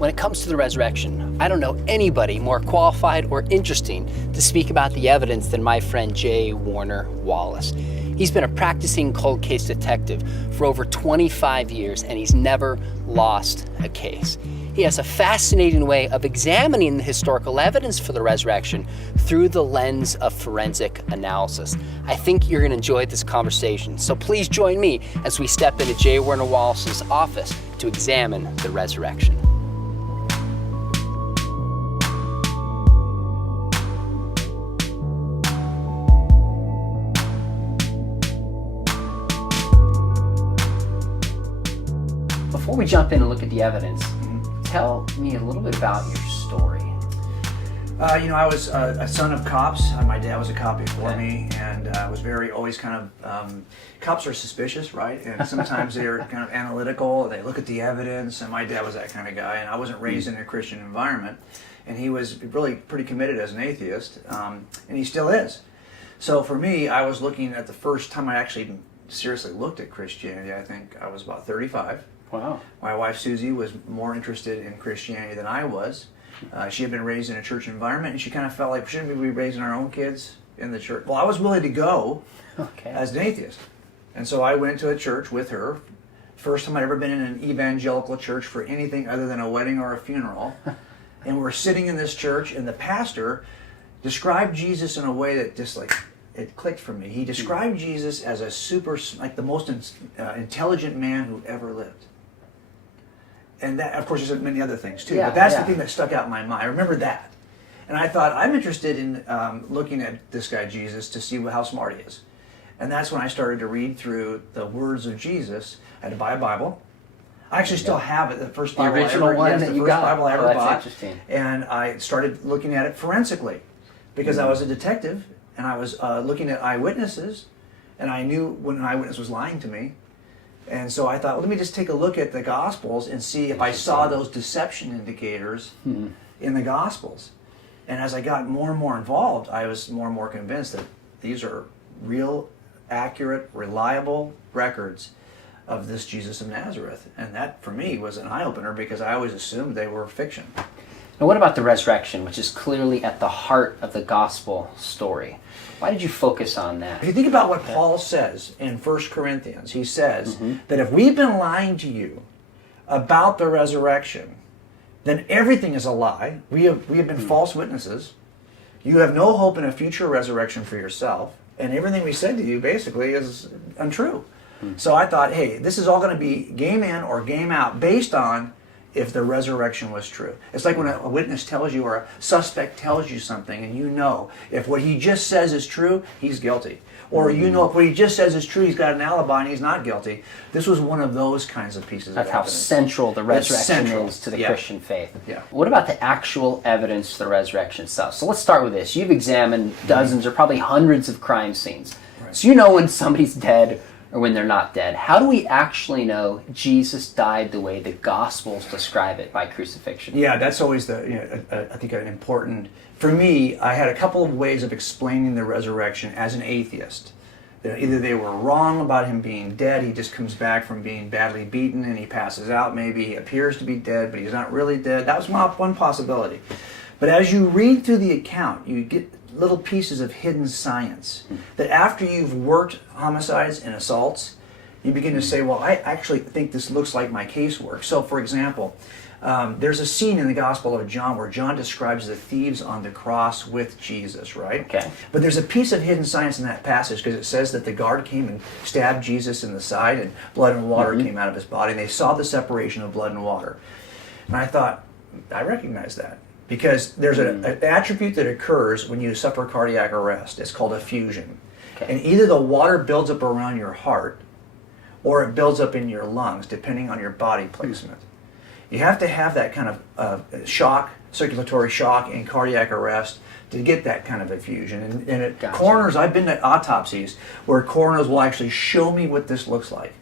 When it comes to the resurrection, I don't know anybody more qualified or interesting to speak about the evidence than my friend J. Warner Wallace. He's been a practicing cold case detective for over 25 years, and he's never lost a case. He has a fascinating way of examining the historical evidence for the resurrection through the lens of forensic analysis. I think you're going to enjoy this conversation, so please join me as we step into J. Warner Wallace's office to examine the resurrection. Before we jump in and look at the evidence, tell me a little bit about your story. I was a son of cops. My dad was a cop before me, and was always kind of, cops are suspicious, right? And sometimes they're kind of analytical, they look at the evidence, and my dad was that kind of guy, and I wasn't raised in a Christian environment, and he was really pretty committed as an atheist, and he still is. So for me, I was looking at the first time I actually seriously looked at Christianity. I think I was about 35. Wow. My wife Susie was more interested in Christianity than I was. She had been raised in a church environment, and she kind of felt like, shouldn't we be raising our own kids in the church? Well, I was willing to go as an atheist. And so I went to a church with her. First time I'd ever been in an evangelical church for anything other than a wedding or a funeral. And we're sitting in this church, and the pastor described Jesus in a way that just like, it clicked for me. He described Jesus as the most intelligent man who ever lived. And that, of course, there's many other things too, but that's the thing that stuck out in my mind. I remember that. And I thought, I'm interested in looking at this guy Jesus to see how smart he is. And that's when I started to read through the words of Jesus. I had to buy a Bible. I actually still have it, the first Bible I ever bought. That's interesting. And I started looking at it forensically because I was a detective, and I was looking at eyewitnesses, and I knew when an eyewitness was lying to me. And so I thought, well, let me just take a look at the Gospels and see if I saw those deception indicators in the Gospels. And as I got more and more involved, I was more and more convinced that these are real, accurate, reliable records of this Jesus of Nazareth. And that, for me, was an eye-opener because I always assumed they were fiction. Now, what about the resurrection, which is clearly at the heart of the gospel story? Why did you focus on that? If you think about what Paul says in 1 Corinthians, he says that if we've been lying to you about the resurrection, then everything is a lie. We have been false witnesses. You have no hope in a future resurrection for yourself, and everything we said to you basically is untrue. So I thought, hey, this is all going to be game in or game out based on if the resurrection was true. It's like when a witness tells you or a suspect tells you something, and you know if what he just says is true, he's guilty. Or you know if what he just says is true, he's got an alibi and he's not guilty. This was one of those kinds of pieces of evidence. That's how central the resurrection is to the Christian faith. Yeah. What about the actual evidence to the resurrection itself? So let's start with this. You've examined dozens or probably hundreds of crime scenes. Right. So you know when somebody's dead or when they're not dead. How do we actually know Jesus died the way the Gospels describe it by crucifixion? Yeah, that's always I think an important. For me, I had a couple of ways of explaining the resurrection as an atheist. Either they were wrong about him being dead, he just comes back from being badly beaten and he passes out, maybe he appears to be dead, but he's not really dead. That was one possibility. But as you read through the account, you get little pieces of hidden science that after you've worked homicides and assaults, you begin to say, well, I actually think this looks like my casework. So, for example, there's a scene in the Gospel of John where John describes the thieves on the cross with Jesus, right? Okay. But there's a piece of hidden science in that passage because it says that the guard came and stabbed Jesus in the side and blood and water came out of his body, and they saw the separation of blood and water. And I thought, I recognize that. Because there's an attribute that occurs when you suffer cardiac arrest. It's called effusion. Okay. And either the water builds up around your heart or it builds up in your lungs, depending on your body placement. You have to have that kind of shock, circulatory shock, and cardiac arrest to get that kind of effusion. And at coroners, I've been to autopsies where coroners will actually show me what this looks like.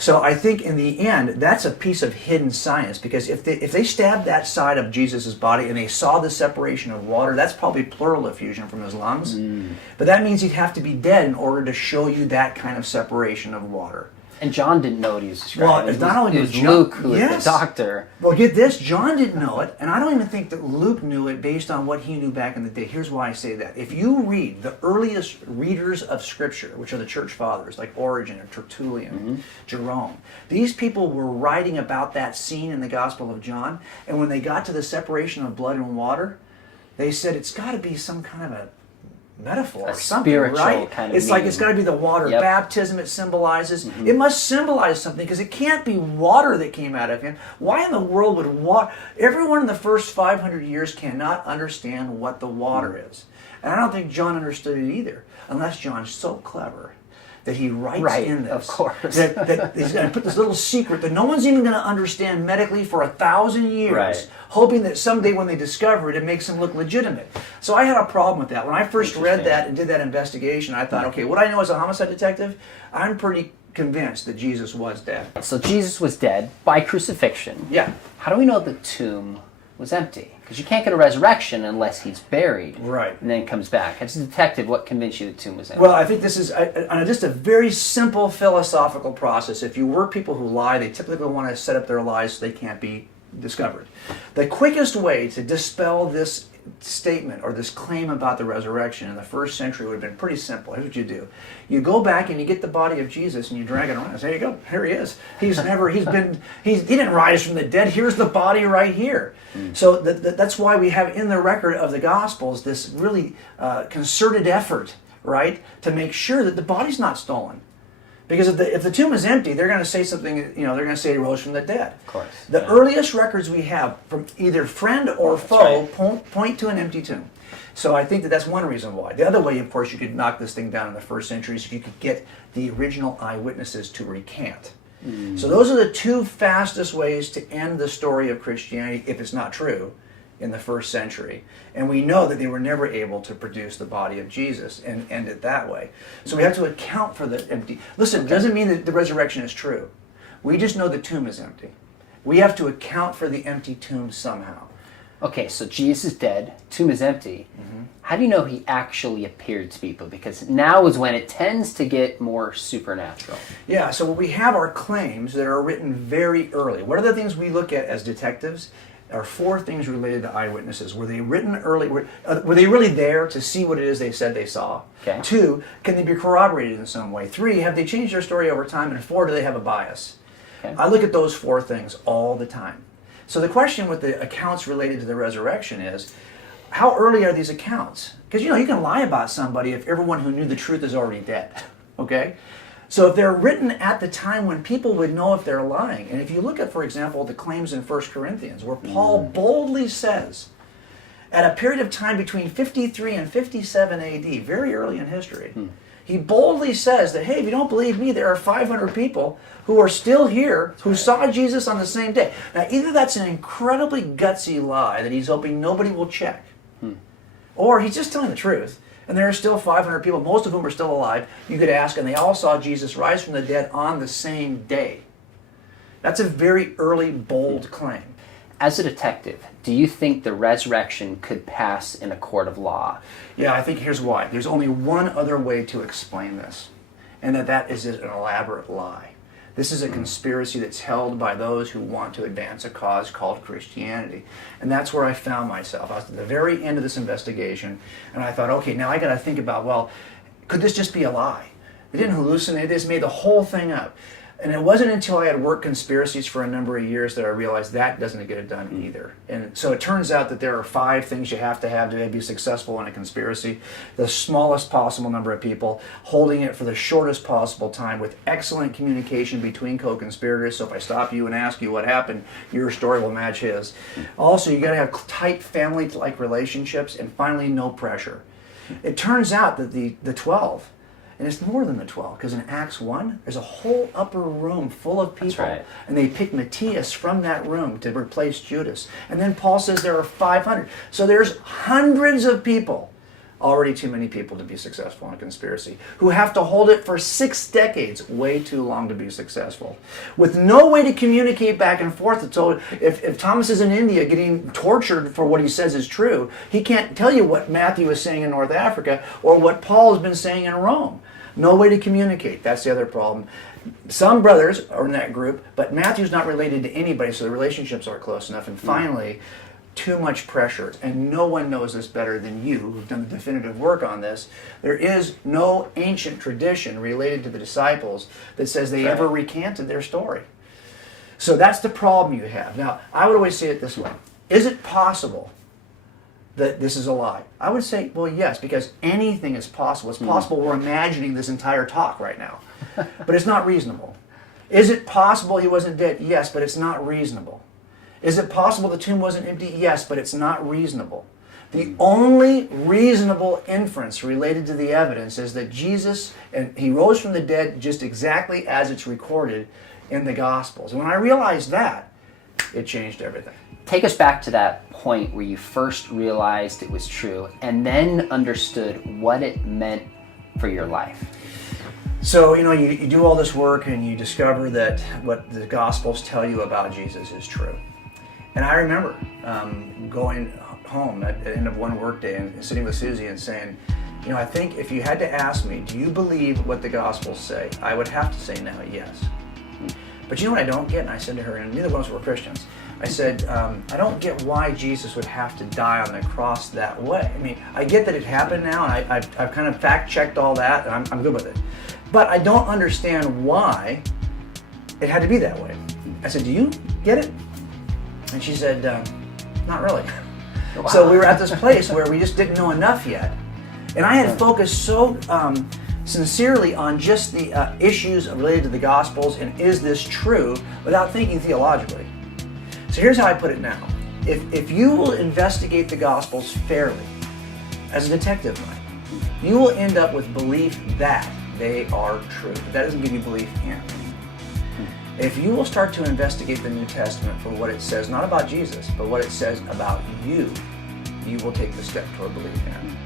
So I think in the end, that's a piece of hidden science, because if they stabbed that side of Jesus' body and they saw the separation of water, that's probably pleural effusion from his lungs. But that means he'd have to be dead in order to show you that kind of separation of water. And John didn't know what he was describing. Well, not only it was did John, Luke who was the doctor. Well, get this, John didn't know it, and I don't even think that Luke knew it based on what he knew back in the day. Here's why I say that. If you read the earliest readers of Scripture, which are the church fathers, like Origen or Tertullian, Jerome, these people were writing about that scene in the Gospel of John, and when they got to the separation of blood and water, they said it's got to be some kind of a metaphor or something, spiritual right? kind of it's like it's got to be the water baptism it symbolizes. It must symbolize something because it can't be water that came out of him. Why in the world would water? Everyone in the first 500 years cannot understand what the water is. And I don't think John understood it either, unless John's so clever that he writes in this. Of course. that he's going to put this little secret that no one's even going to understand medically for 1,000 years, hoping that someday when they discover it, it makes him look legitimate. So I had a problem with that. When I first read that and did that investigation, I thought, okay, what I know as a homicide detective, I'm pretty convinced that Jesus was dead. So Jesus was dead by crucifixion. Yeah. How do we know the tomb was empty? Because you can't get a resurrection unless he's buried. Right. And then comes back. As a detective, what convinced you the tomb was empty? Well, I think this is just a very simple philosophical process. If you work people who lie, they typically want to set up their lies so they can't be discovered. The quickest way to dispel this statement or this claim about the resurrection in the first century would have been pretty simple. Here's what you do. You go back and you get the body of Jesus and you drag it around. There you go. Here he is. He didn't rise from the dead. Here's the body right here. So that's why we have in the record of the Gospels this really concerted effort, right, to make sure that the body's not stolen. Because if the tomb is empty, they're going to say something, they're going to say he rose from the dead. Of course. The earliest records we have from either friend or foe point to an empty tomb. So I think that's one reason why. The other way, of course, you could knock this thing down in the first century is if you could get the original eyewitnesses to recant. So those are the two fastest ways to end the story of Christianity, if it's not true, in the first century. And we know that they were never able to produce the body of Jesus and end it that way. So we have to account for the empty. Listen, it doesn't mean that the resurrection is true. We just know the tomb is empty. We have to account for the empty tomb somehow. Okay, so Jesus is dead, tomb is empty. How do you know he actually appeared to people? Because now is when it tends to get more supernatural. Yeah, so what we have are claims that are written very early. What are the things we look at as detectives? Are four things related to eyewitnesses. Were they written early? Were they really there to see what it is they said they saw? Okay. 2, can they be corroborated in some way? 3, have they changed their story over time? And 4, do they have a bias? Okay. I look at those 4 things all the time. So the question with the accounts related to the resurrection is, how early are these accounts? Because you can lie about somebody if everyone who knew the truth is already dead. Okay? So if they're written at the time when people would know if they're lying, and if you look at, for example, the claims in 1 Corinthians, where Paul boldly says, at a period of time between 53 and 57 AD, very early in history, he boldly says that, hey, if you don't believe me, there are 500 people who are still here who saw Jesus on the same day. Now, either that's an incredibly gutsy lie that he's hoping nobody will check, or he's just telling the truth. And there are still 500 people, most of whom are still alive, you could ask, and they all saw Jesus rise from the dead on the same day. That's a very early, bold claim. As a detective, do you think the resurrection could pass in a court of law? Yeah, I think here's why. There's only one other way to explain this, and that is an elaborate lie. This is a conspiracy that's held by those who want to advance a cause called Christianity. And that's where I found myself. I was at the very end of this investigation, and I thought, okay, now I got to think about, well, could this just be a lie? They didn't hallucinate. They just made the whole thing up. And it wasn't until I had worked conspiracies for a number of years that I realized that doesn't get it done either. And so it turns out that there are 5 things you have to be successful in a conspiracy. The smallest possible number of people, holding it for the shortest possible time with excellent communication between co-conspirators. So if I stop you and ask you what happened, your story will match his. Also, you got to have tight family-like relationships, and finally, no pressure. It turns out that the 12, and it's more than the 12, because in Acts 1, there's a whole upper room full of people. That's right. And they picked Matthias from that room to replace Judas. And then Paul says there are 500. So there's hundreds of people, already too many people to be successful in a conspiracy, who have to hold it for 6 decades, way too long to be successful, with no way to communicate back and forth. So if Thomas is in India getting tortured for what he says is true, he can't tell you what Matthew is saying in North Africa or what Paul has been saying in Rome. No way to communicate. That's the other problem. some brothers are in that group, but Matthew's not related to anybody, so the relationships aren't close enough. And finally, too much pressure. And no one knows this better than you, who've done the definitive work on this. There is no ancient tradition related to the disciples that says they ever recanted their story. So that's the problem you have. Now, I would always say it this way. Is it possible that this is a lie? I would say, well, yes, because anything is possible. It's possible we're imagining this entire talk right now, but it's not reasonable. Is it possible he wasn't dead? Yes, but it's not reasonable. Is it possible the tomb wasn't empty? Yes, but it's not reasonable. The only reasonable inference related to the evidence is that Jesus, and he rose from the dead just exactly as it's recorded in the Gospels. And when I realized that, it changed everything. Take us back to that point where you first realized it was true and then understood what it meant for your life. So, you do all this work and you discover that what the Gospels tell you about Jesus is true. And I remember going home at the end of one workday and sitting with Susie and saying, I think if you had to ask me, do you believe what the Gospels say? I would have to say now, yes. But you know what I don't get? And I said to her, and neither one of us were Christians, I said, I don't get why Jesus would have to die on the cross that way. I mean, I get that it happened now, and I've kind of fact-checked all that, and I'm good with it. But I don't understand why it had to be that way. I said, do you get it? And she said, not really. Wow. So we were at this place where we just didn't know enough yet. And I had focused so sincerely on just the issues related to the Gospels and is this true without thinking theologically. So here's how I put it now. If you will investigate the Gospels fairly, as a detective might, you will end up with belief that they are true. But that doesn't give you belief in. If you will start to investigate the New Testament for what it says, not about Jesus, but what it says about you, you will take the step toward believing in it.